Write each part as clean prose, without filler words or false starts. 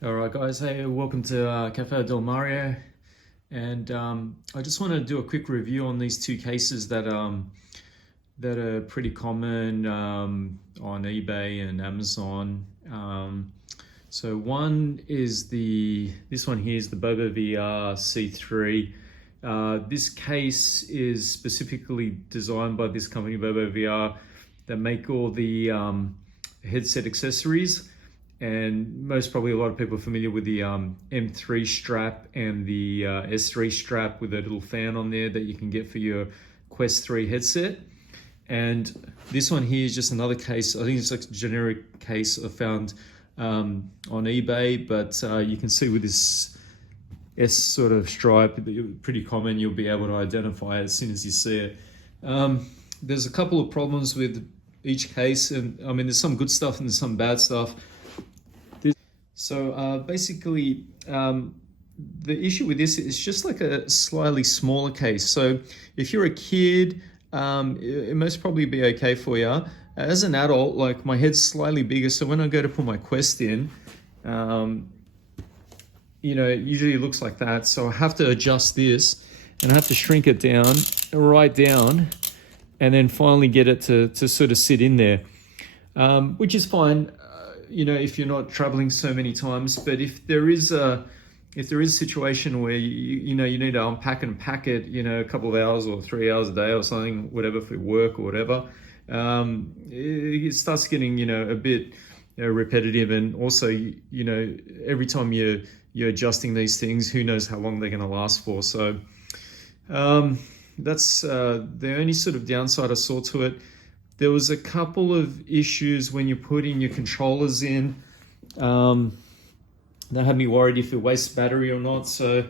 All right, guys. Hey, welcome to Cafe Del Mario, and I just want to do a quick review on these two cases that are pretty common on eBay and Amazon. So one is this one here is the BoboVR C3. This case is specifically designed by this company, BoboVR, that make all the headset accessories. And most probably a lot of people are familiar with the M3 strap and the S3 strap with a little fan on there that you can get for your Quest 3 headset. And this one here is just another case. I think it's like a generic case I found on eBay, but you can see with this S sort of stripe, pretty common. You'll be able to identify it as soon as you see it. There's a couple of problems with each case, and I mean, there's some good stuff and there's some bad stuff. So basically, the issue with this is just like a slightly smaller case. So if you're a kid, it most probably be okay for you. As an adult, like my head's slightly bigger, so when I go to put my Quest in, you know, it usually looks like that. So I have to adjust this, and I have to shrink it down, right down, and then finally get it to sort of sit in there, which is fine. You know, if you're not traveling so many times, but if there is a situation where you need to unpack and pack it, you know, a couple of hours or 3 hours a day or something, whatever, for work or whatever, it starts getting, you know, a bit repetitive. And also, you know, every time you're adjusting these things, who knows how long they're going to last for. So that's the only sort of downside I saw to it. There was a couple of issues when you're putting your controllers in that had me worried if it wastes battery or not. So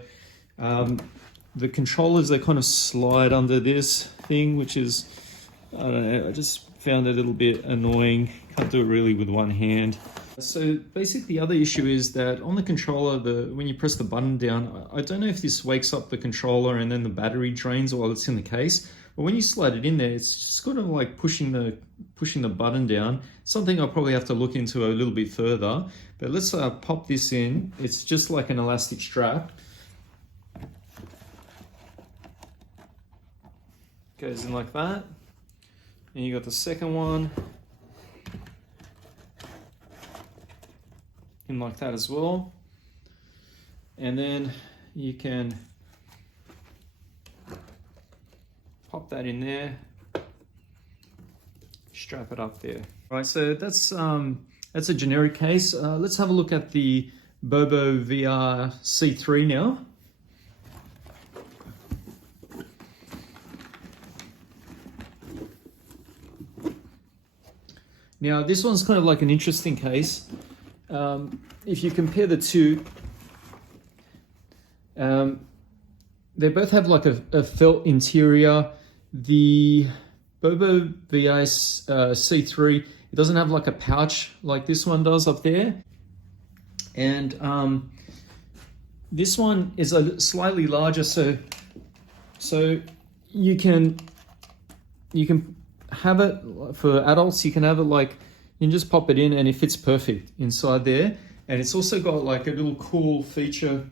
the controllers, they kind of slide under this thing, which is, I don't know, I just found it a little bit annoying. Can't do it really with one hand. So basically the other issue is that on the controller, when you press the button down, I don't know if this wakes up the controller and then the battery drains while it's in the case. But when you slide it in there, it's just kind of like pushing the button down. Something I'll probably have to look into a little bit further. But let's pop this in. It's just like an elastic strap. Goes in like that. And you got the second one in like that as well. And then you can pop that in there, strap it up there. All right, so that's a generic case. Let's have a look at the BoboVR C3 now. Now this one's kind of like an interesting case. If you compare the two, they both have like a felt interior. The BoboVR C3, it doesn't have like a pouch like this one does up there. And this one is a slightly larger, so you can have it for adults. You can have it like, you can just pop it in and it fits perfect inside there. And it's also got like a little cool feature,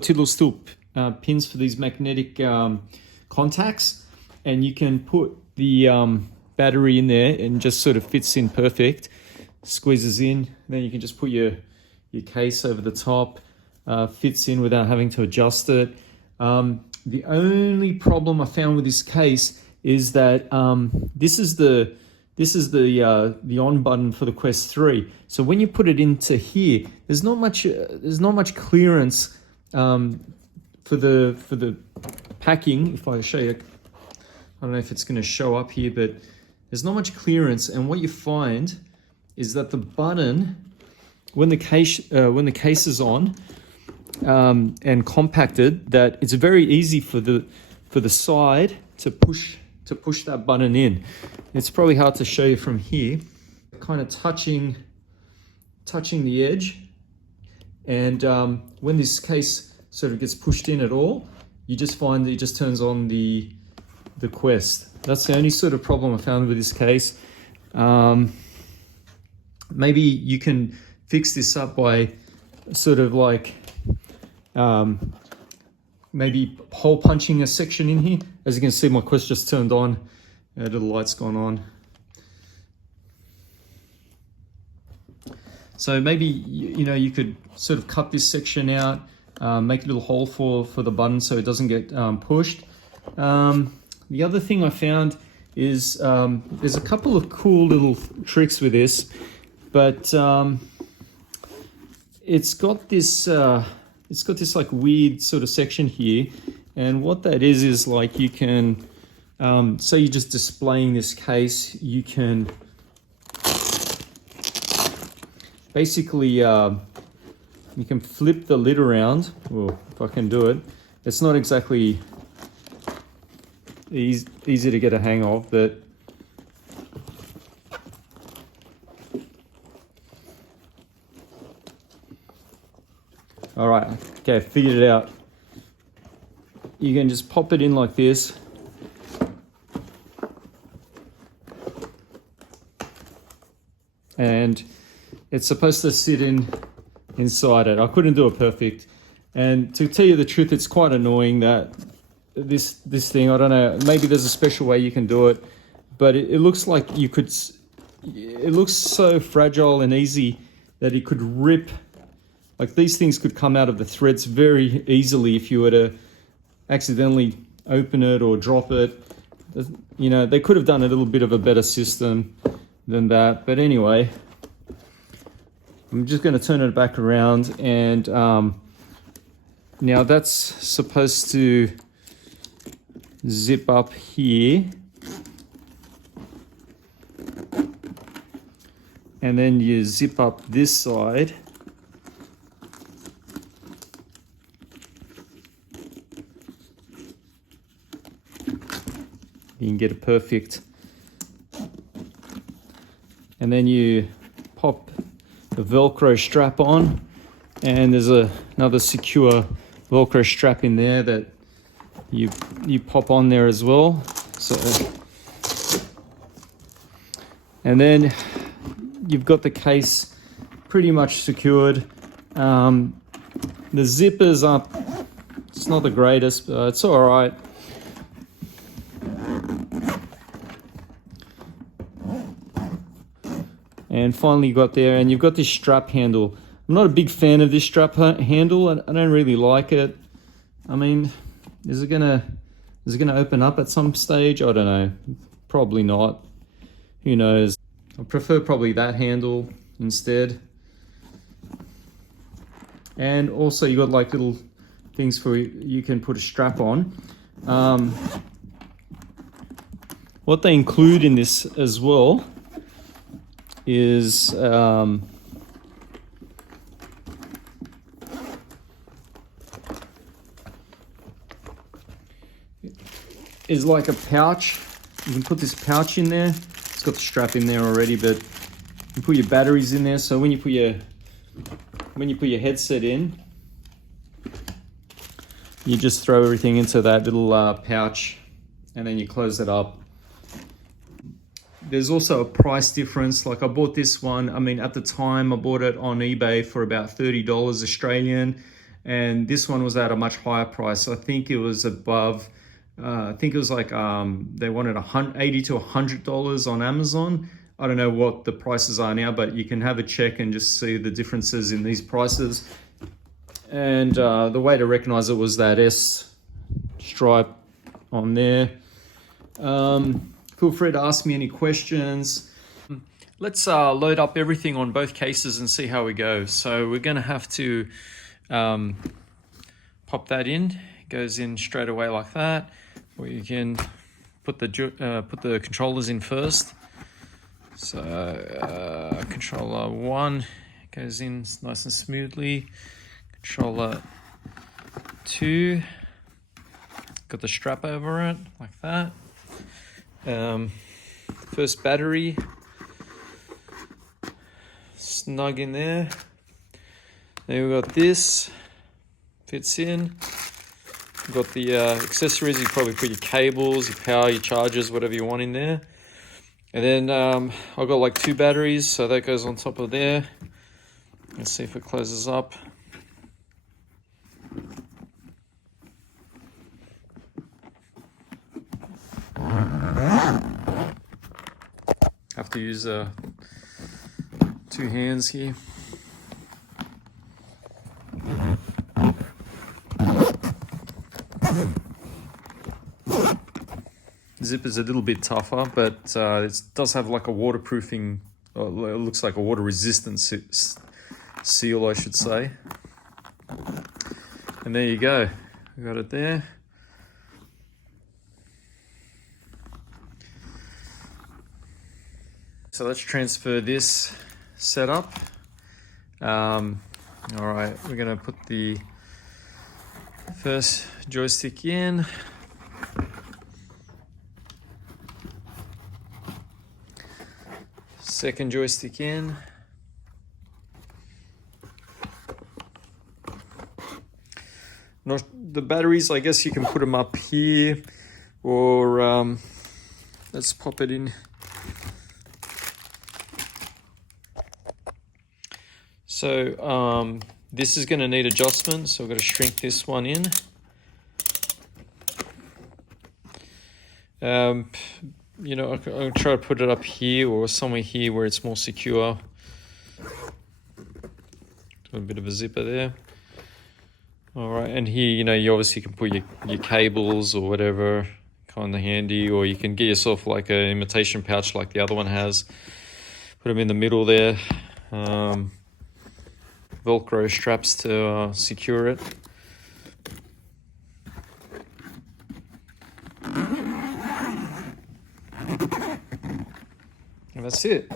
two little steel pins for these magnetic contacts, and you can put the battery in there and just sort of fits in perfect, squeezes in. Then you can just put your case over the top, fits in without having to adjust it. The only problem I found with this case is that this is the on button for the Quest 3. So when you put it into here, there's not much clearance for the packing. If I show you, I don't know if it's going to show up here, but there's not much clearance. And what you find is that the button, when the case is on and compacted, that it's very easy for the side to push that button in. It's probably hard to show you from here. Kind of touching the edge, and when this case sort of gets pushed in at all, you just find that it just turns on the Quest. That's the only sort of problem I found with this case. Maybe you can fix this up by sort of like maybe hole punching a section in here. As you can see, my quest just turned on, the light's gone on. So maybe, you know, you could sort of cut this section out, make a little hole for the button so it doesn't get pushed. The other thing I found is there's a couple of cool little tricks with this, but it's got this like weird sort of section here, and what that is like you can, so you're just displaying this case, you can basically you can flip the lid around. Well, if I can do it, it's not exactly easy to get a hang of, but all right, okay, figured it out. You can just pop it in like this, and it's supposed to sit inside it. I couldn't do it perfect, and to tell you the truth, it's quite annoying that this thing, I don't know, maybe there's a special way you can do it, but it looks like you could, it looks so fragile and easy that it could rip. Like these things could come out of the threads very easily if you were to accidentally open it or drop it. You know, they could have done a little bit of a better system than that. But anyway, I'm just going to turn it back around, and now that's supposed to zip up here. And then you zip up this side. You can get it perfect. And then you pop the Velcro strap on, and there's another secure Velcro strap in there that you pop on there as well. So, and then you've got the case pretty much secured. The zipper's up. It's not the greatest, but it's all right. And finally you got there, and you've got this strap handle. I'm not a big fan of this strap handle. I don't really like it. I mean, is it gonna open up at some stage? I don't know. Probably not. Who knows? I prefer probably that handle instead. And also you got like little things for you can put a strap on. What they include in this as well is like a pouch. You can put this pouch in there. It's got the strap in there already, but you can put your batteries in there. So when you put your headset in, you just throw everything into that little pouch, and then you close it up. There's also a price difference. Like I bought this one, I mean, at the time I bought it on eBay for about $30 Australian, and this one was at a much higher price. I think it was above, I think it was like, they wanted $80 to $100 on Amazon. I don't know what the prices are now, but you can have a check and just see the differences in these prices. And the way to recognize it was that S stripe on there. Feel free to ask me any questions. Let's load up everything on both cases and see how we go. So we're going to have to pop that in. It goes in straight away like that. Or you can put the controllers in first. So controller 1 goes in nice and smoothly. Controller 2, got the strap over it like that. First battery, snug in there. Then we got this, fits in. We've got the accessories. You probably put your cables, your power, your chargers, whatever you want in there. And then I've got like 2 batteries, so that goes on top of there. Let's see if it closes up. Have to use 2 hands here. Zip is a little bit tougher, but it does have like a waterproofing, it looks like a water resistant seal, I should say. And there you go, we got it there. So let's transfer this setup. All right, we're gonna put the first joystick in. Second joystick in. The batteries, I guess you can put them up here, or let's pop it in. So this is going to need adjustment, so we're going to shrink this one in. You know, I'll try to put it up here or somewhere here where it's more secure. Do a bit of a zipper there. All right, and here, you know, you obviously can put your cables or whatever, kind of handy, or you can get yourself like an imitation pouch like the other one has. Put them in the middle there. Velcro straps to secure it. And that's it.